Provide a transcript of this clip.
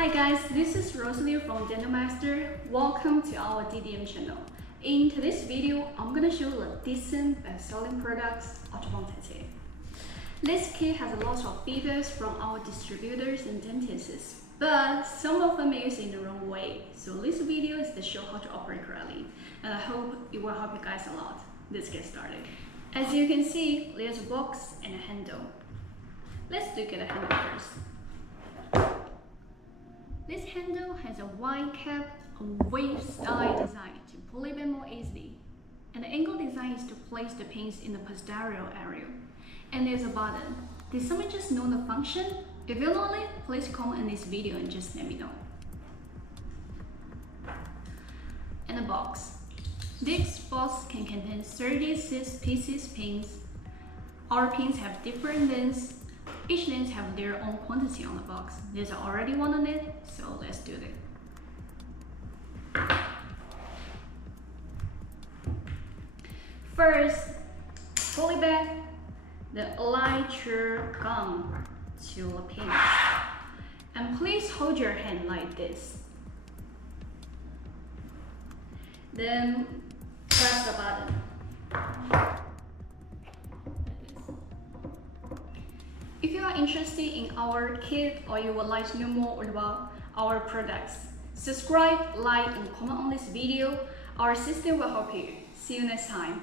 Hi guys, this is Roselia from DentalMaster. Welcome to our DDM channel. In today's video, I'm gonna show you a decent best-selling products, Auto Bone Tack Kit. This kit has a lot of feedbacks from our distributors and dentists, but some of them are used in the wrong way. So this video is to show how to operate correctly, and I hope it will help you guys a lot. Let's get started. As you can see, there's a box and a handle. Let's look at the handle first. This handle has a wide cap, a wave style design to pull it in more easily. And the angle design is to place the pins in the posterior area. And there's a button. Did someone just know the function? If you know it, please comment in this video and just let me know. And the box. This box can contain 36 pieces pins. Our pins have different lengths. Each lens have their own quantity on the box. There's already one on it, so let's do it. First, pull it back, then align your gum to the pin. And please hold your hand like this. Then press the button. If you are interested in our kit or you would like to know more about our products, subscribe, like, and comment on this video. Our system will help you. See you next time.